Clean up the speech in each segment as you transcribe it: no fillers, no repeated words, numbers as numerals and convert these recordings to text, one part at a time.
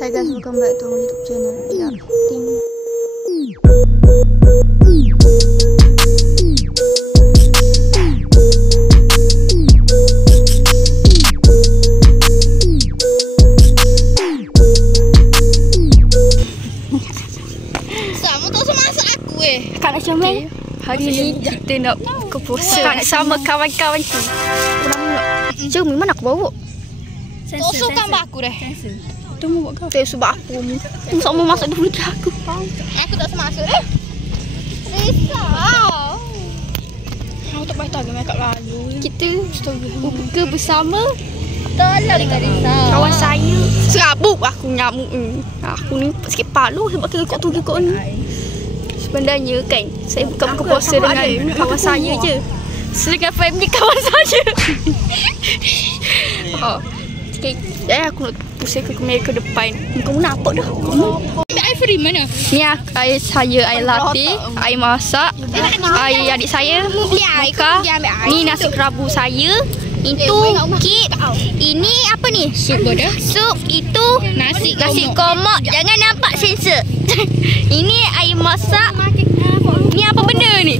Hai guys, welcome back to our YouTube channel. Ya, ting. Sama tak semasak aku Kak nak comel. Hari ni kita nak ke puasa sama kawan-kawan tu. Pulang pula. Jom mana aku bawa? Tak suka mbak aku dah. Tunggu buat kau. Sebab aku sama masak dulu ke aku. Aku tak semasuk dah. Risau. Aku tak payah tahu kat lalu. Kita buka bersama. Tolong tak risau. Kawan saya serabut aku nyamuk ni. Aku ni sikit palu sebab kekok tu kekok ni. Sebenarnya kan saya bukan buka puasa dengan kawan saya je. Dengan family kawan saya. Okay. Aku nak pusing ke mereka depan. Kamu nampak dah. Air free mana? Ni air saya, air latte, air masak, air adik saya, muka. Ni nasi kerabu saya. Itu kek. Ini apa ni? Sup bodoh. Sup itu nasi komak. Jangan nampak sensor. Ini air masak. Ni apa benda ni?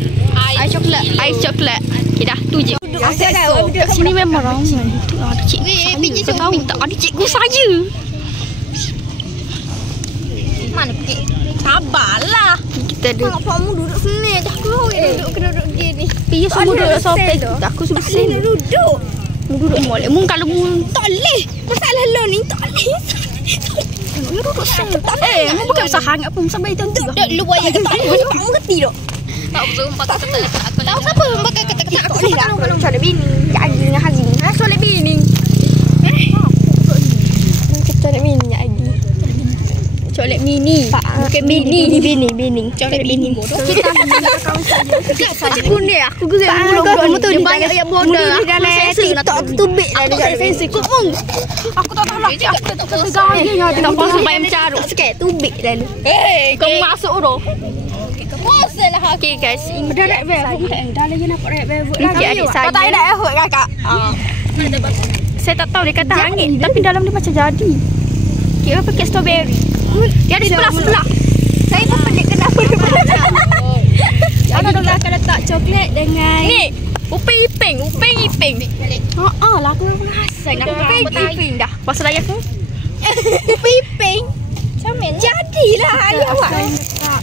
Air coklat. Air coklat. Okay dah, tu je. Kat sini memang ramai. Ada cikgu saya. Kau tahu tak? Ada cikgu saya. Mana kek? Sabarlah. Kita ada. Kamu duduk sini. Aku duduk gini. Iya semua duduk sofa. Aku suruh sini. Duduk. Mu duduk molek. Mu kalau mu tak leh. Masalah lo ni tak leh. Mu duduk sini. Mu bukan usah hangat pun sampai tentu. Duduk luar yang tak leh. Kamu ngerti tak? Tak usah pakai kata-kata aku. Tahu siapa pakai kata-kata aku ni dah. Kalau solat bini, Agi dengan Hazi. Solat bini. Solat bini Agi. Solat mini. Bukan bini. Solat bini bodoh. Kita kawan saya. Aku ni aku guna mulut betul ni banyak yang bodoh. Aku dalam TikTok aku tubik dah dekat sensi kau pun. Aku tak tahu lah. Aku tak pegang lagi nya. Tak puas bayar mencarut sikit tubik dah. Kau masuk tu. Puasa lah. Okay guys, ini dah nak dah lagi nampak red velvet lagi adik saya. Tak nak hot kakak. Saya tak tahu dia kata hangit tapi dalam dia macam jadi. Kira pakai strawberry. Dia ada sebelah. Saya pun pelik kenapa dia pelik. Ada kita akan letak coklat dengan ni uping iping. Lah aku pun hasan nak uping dah. Pasal ayah aku. Uping iping. Comel. Jadilah ayah awak.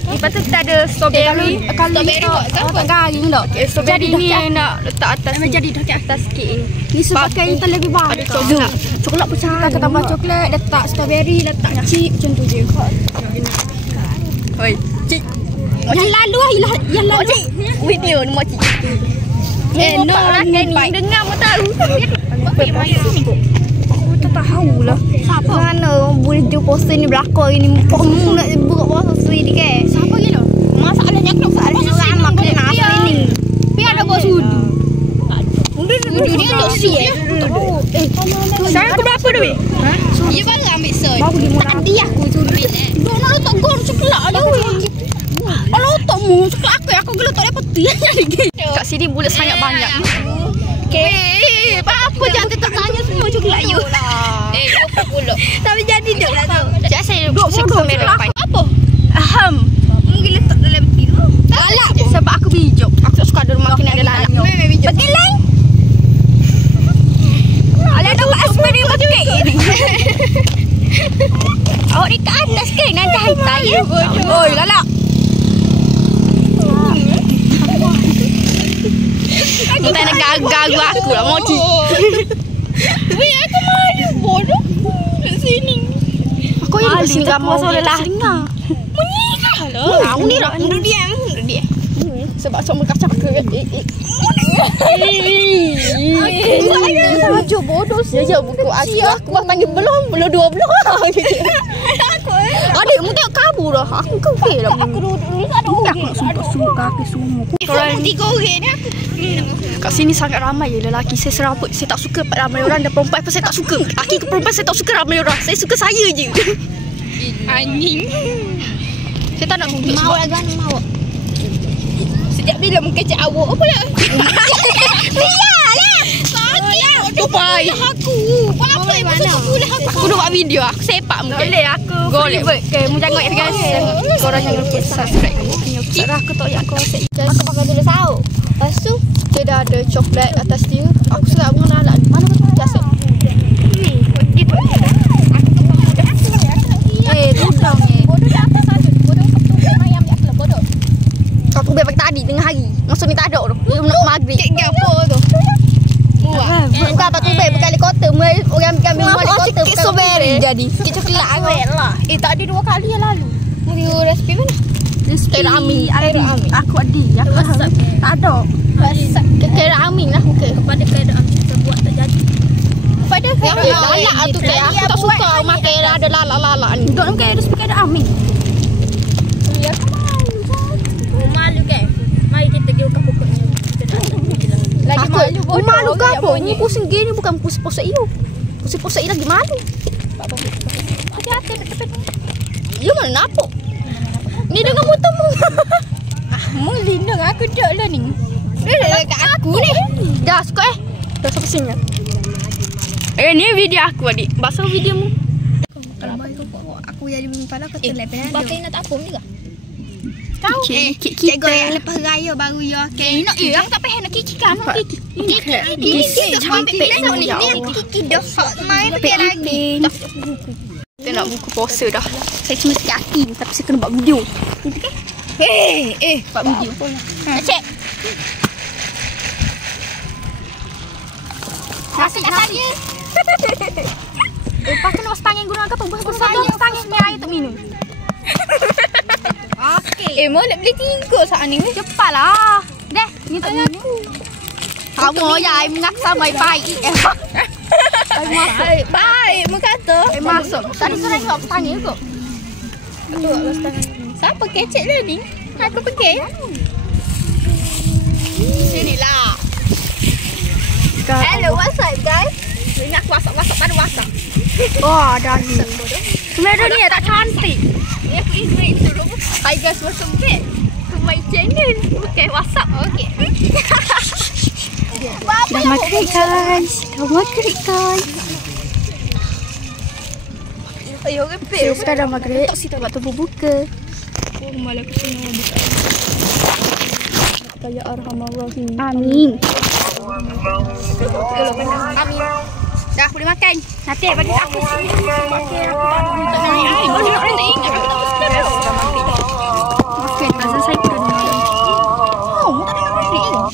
Lepas tu kita ada strawberry. Kalau tak garing tak. Strawberry ni nak letak atas. Memang jadi dah kat atas sikit ni. Ni sebabkan kita lebih banyak. Ada coklat. Coklat pecah. Kita tambah coklat, letak strawberry, letak chip macam tu je. Oi, cik. Yang lalu yang lalu. Video ni makcik. No lah kan ni. Dengar mu tahu. Bapak maya. Aku tak tahulah. Siapa? Mana boleh dia poster ni berlakon hari ni. Kamu nak buka puasa suri ni ke? Siapa gila? Masalahnya aku Soalnya ramah kena asal ni. Pi ada buat sudu. Sudu ni untuk si Saya aku berapa duit? Dia baru ambil set. Baru dia murah. Tadi aku sudu ni. Duk nak letak gol coklat dia. Kalau letak mu coklat aku letak dia peti jadi. Kat sini bulat sangat banyak. Okey. Apa jangan tetap tanya semua coklat you. Apa pula? Tapi jadi dah lah tu. Sekejap saya duduk kamera depan. Apa? Mungkin letak dalam peti tu. Galak Sebab aku bijak. Aku tak suka ada rumah kena ada lalak. Pergi lain. Alah dapat asma dia buat kek ni. Awak ni ke atas ke? Nak jahit saya? Oi, lalak. Kau tak nak gagal aku lah, mochi. Weh, aku malu bodoh. Kat sini. Aku yang kat sini tak puas oleh lah. Menyikah lah. Aku ni dah. Duduk diam. Sebab semua kacak ke. Saya saja bodoh sih. Ya, buku aku panggil belum 12. Adik, mu tengok kabur dah. Aku ke okey dah. Aku duduk dulu tak ada orang. Aku sumpah kaki semua. Kalau 3 orang ni aku. Kat sini sangat ramai ya lelaki. Saya serabut. Saya tak suka ramai orang dan perempuan pun saya tak suka. Lelaki ke perempuan saya tak suka ramai orang. Saya suka saya je. Anjing. Saya tak nak duduk Mau sebab lah mau. Sejak bila mengkecek awak pula? Biarlah. Sakit. Tupai aku. Apa yang masuk boleh aku? Aku nak buat video. Aku sepak mungkin. Boleh aku favorite ke. Mu jangan guys. Korang jangan lupa subscribe. Sarah aku tak aku set. Aku pakai dulu sahu. Lepas tu Dia dah ada coklat atas dia. Aku suka bunga lalat. Mana betul biasa? Tudang ni. bodoh dah apa saja. Bodoh satu ayam dia aku bodoh. Aku beli pagi tadi tengah hari. Maksud ni tak ada tu. Dia nak maghrib. Kek gapo tu? Wah. Bukan apa tu beli bukan helikopter. Orang ambil helikopter. Kek strawberry jadi. Kek coklat lah. Tak ada 2 kali yang lalu. Mu resipi mana? Kera Amin. Aku ada. Aku WhatsApp. tak ada. Kera Amin lah. Okay. Kepada Kera Amin kita buat tak jadi. Kepada Kera Lalak tu Kera. Aku tak suka makan Kera ada lalak-lalak ni. Dok nak ada Kera Amin. Ya malu. Malu kan? Mari kita pergi buka pokoknya. Lagi malu bodoh. Malu ke apa? Ni pusing gini bukan pusing-pusing you. Pusing-pusing lagi malu. Hati-hati dekat. You mana nampak? Ni dengan motormu. Mu lindung aku dok lah ni. Dekat aku ni. Dah suka Dah sampai sini. Ni video aku adik. Bahasa video mu. Kalau aku jadi kepala kau terlepas. Pakai nak apa juga? Kau Kita lepas raya baru ya. Nak aku tak payah nak kiki kamu kiki. Kiki cantik ni. Kiki dah main lagi. Kita nak buku puasa dah. Saya cuma sikit hati tapi saya kena buat video. Buat video. Cek. Nasi. Lepas kena was tangan guna apa? Buat tangan ni air untuk minum. Okey. Mau nak beli 3 saat ni. Cepatlah. Deh, ni untuk minum. Kamu ya, ai mengaku sama baik. Baik, mu kata. Masuk. Tadi sudah tengok tanya kok. Siapa kecek dia ni? Aku pergi. Sinilah. Hello, what's up guys? Ingat WhatsApp pada WhatsApp. Oh, dah ni. Sebenarnya ni tak cantik. Ni aku duit dulu. Hi guys, welcome back to my channel. Okay, WhatsApp. Okay. Dah maghrib guys. Ayo repair. Sudah dah maghrib. Waktu berbuka. Oh, malah aku semua buka. Ya Arhamar-Rahim. Amin. Amin. Dah boleh makan. Nanti bagi aku sini. Makan aku tak nak air. Oh, nak tak ingat aku tak suka dah. Makan azan saya pun dah. Oh, mu tak nak makan.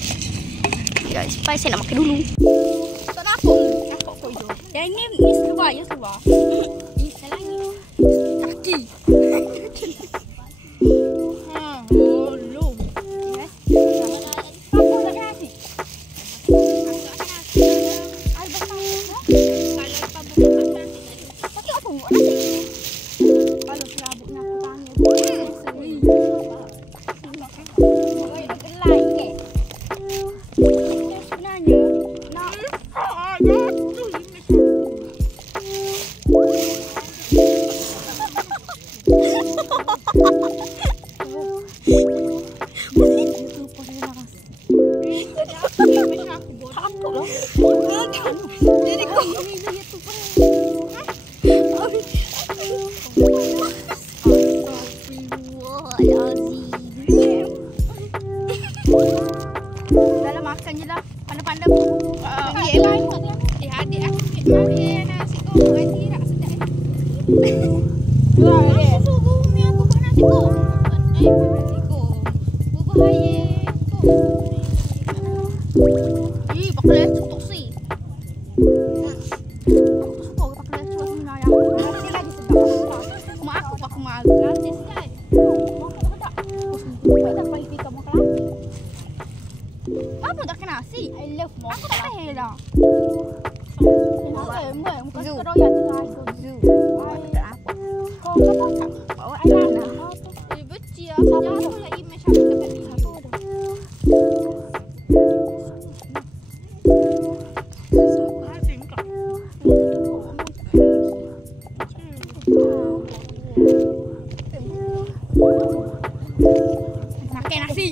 Guys, supaya saya nak makan dulu. Tak nampak. Nampak kau hijau. Yang ni seluar, ya seluar. Ini salah ni. Kaki. Dalam makan je lah. Pandai-pandai. Adik aku makan nasi goreng. Nasi tak sedap. Aku suruh umi aku buat nasi goreng. Buat nasi goreng. Berbahaya. Pakai lecuk tok si. Aku suka pakai lecuk sebenarnya. Nanti lagi sedap. Mak aku pakai malu. Nanti sedap. Tak payah fikir makan. Apa tak kena nasi? I love more. Aku tak payah dah. Muka Zoo. keroyak tengah zoo. Kau kata tak? Bawa anak. Benci aku. Aku lagi macam dapat video. Makan nasi.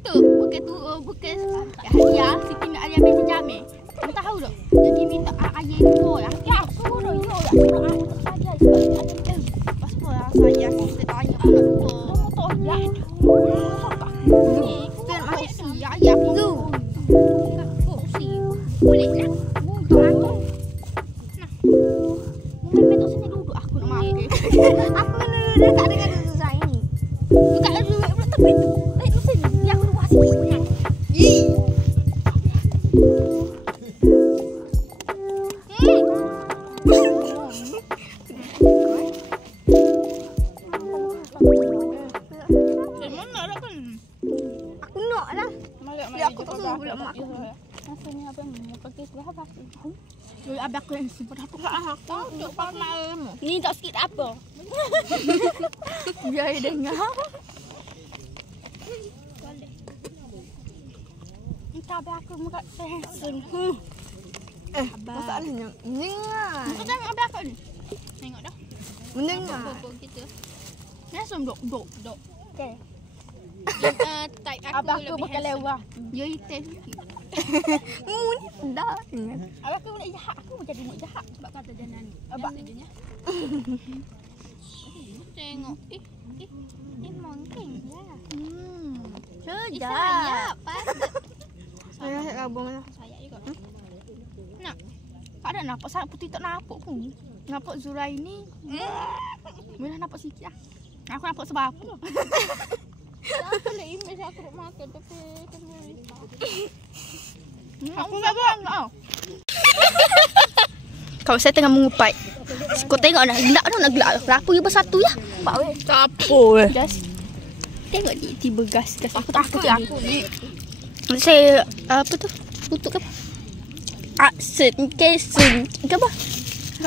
tutup. Bukan hadiah. Siti nak hadiah besi jamin. Kau tahu tak? Jadi minta ayah dulu lah. Ya, aku dah yo lah. Saja sebab pas apa saya kita tanya nak dulu. Kamu tahu ya? Ni kan masih ya tu. Boleh nak? Boleh aku. Nah. Mungkin betul sini duduk aku nak makan. Aku dekat dengan susah ini. Dekat dulu pula tapi tu sini. Yang aku buat sini. Aku tak tahu pula mak. Rasanya apa mau pakai berapa? Dulu abang aku yang simpan aku. Tahu tu pak malam. Ni tak sikit apa? Biar dia dengar. Kita abang aku muka sensen. Masalahnya mendengar. Kau tengok abang aku ni. Tengok dah. Mendengar. Kita. Langsung dok. Okey. Type aku Abang aku lebih pakai handsome. lewah. Ya item. Dah. Abang aku nak jahat. Aku jadi nak jahat sebab kata jangan. Abang saja. Tengok. Mungkin ya. Sedap. Saya Saya gabung lah. Saya juga. Nak. Ada nampak sangat putih tak nampak pun. Nampak Zurai ni. Boleh nampak sikit lah. Aku nampak sebab apa. Aku nak image aku nak makan tapi aku tak buang kau. Kau saya tengah mengupai. Kau tengok dah gelak dah nak gelak. Kenapa dia bersatu ya? Nampak weh. Apa weh? Gas. Tengok dia tiba gas. Aku takut Aku ni. Saya apa tu? Tutup ke apa? Aksen kesen. Ke apa?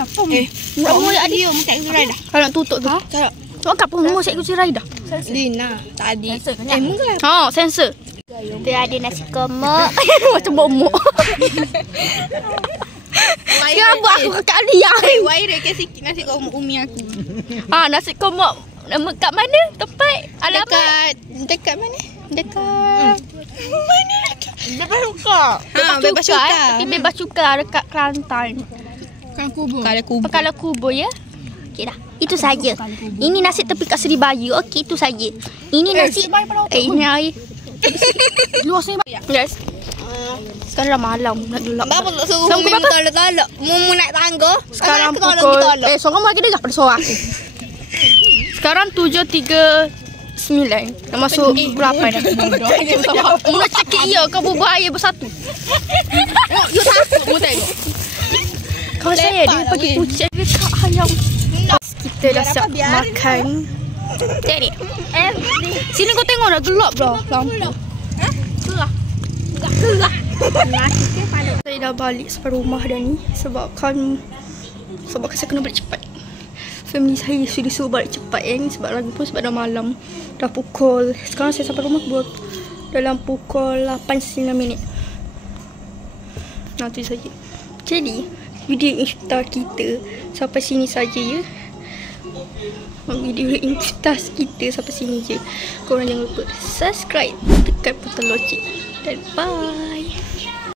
Apa? Mula-mula dia macam Zurai dah. Kalau nak tutup tu. Kalau Kau pun mau saya kucing dah. Lina tadi. Mungkin Ha, sensor. Dia ada nasi komak. Macam momok. Sekarang buat aku kakak dia. Waira ke sikit nasi komak umi aku. Ha, nasi komak nama kat mana? Tempat alamat. Dekat mana? Dekat Mana dekat? Bebas suka. bebas cuka. Tapi bebas cuka dekat Kelantan. Kan kubur. Kalau kubur. Pekala kubur ya. Okey dah. Itu saja. Ini nasi tepi kat Seri Bayu. Okey, itu saja. Ini nasi ini air. Luar sini. Yes. Sekarang dah malam nak gelap. Bapa tak suruh umi tolak-tolak. Mu naik tangga. Sekarang aku pukul tolak. seorang lagi dengar pada suara aku. Sekarang 7.39. Dah masuk pukul 8 dah. Mu nak cakap iya kau berbual air bersatu. You takut mu tengok. Kau saya dia pergi kucing dekat ayam. Kita dah siap makan. Jadi, sini kau tengok dah gelap dah lampu. Gelap. Saya dah balik sampai rumah dah ni sebabkan saya kena balik cepat. Family saya sudah suruh balik cepat sebab lagi pun sebab dah malam. Dah pukul, sekarang saya sampai rumah dalam pukul 8.9 minit. Nanti saja. Jadi, video iftar kita sampai sini saja ya. Video iftar kita sampai sini je. Korang jangan lupa subscribe, tekan butang loceng dan bye.